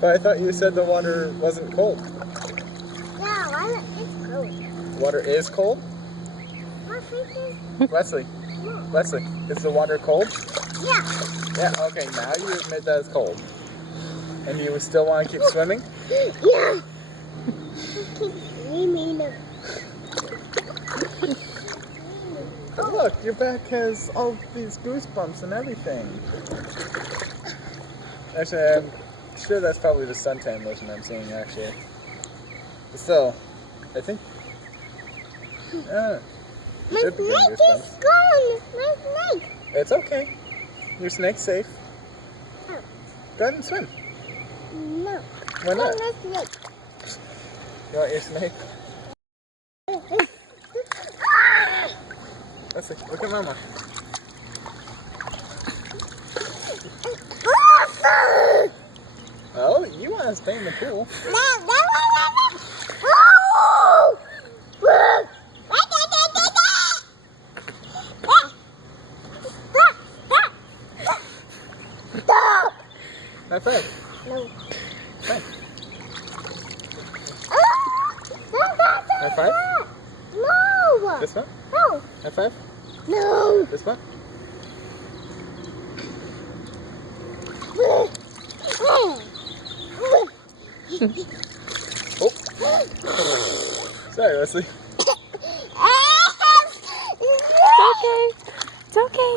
But I thought you said the water wasn't cold. Yeah, water is cold. Water is cold? My face is... Wesley, Yeah. Wesley, is the water cold? Yeah. Yeah, okay, now you admit that it's cold. And you still want to keep swimming? Yeah. Keep swimming. Oh, look, your back has all these goosebumps and everything. Actually, I'm sure that's probably the suntan lotion I'm seeing, actually. But still, I think... My should be snake getting is goosebumps. gone. My snake. It's okay. Your snake's safe. Oh. Go ahead and swim. No. Why not? My snake. You want your snake? Let's see. Look at Mama. Oh, you want to stay in the pool. High five. No. Fine. High five? No. This one? No. High five? No. This one? Oh. Sorry, Wesley. It's okay. It's okay.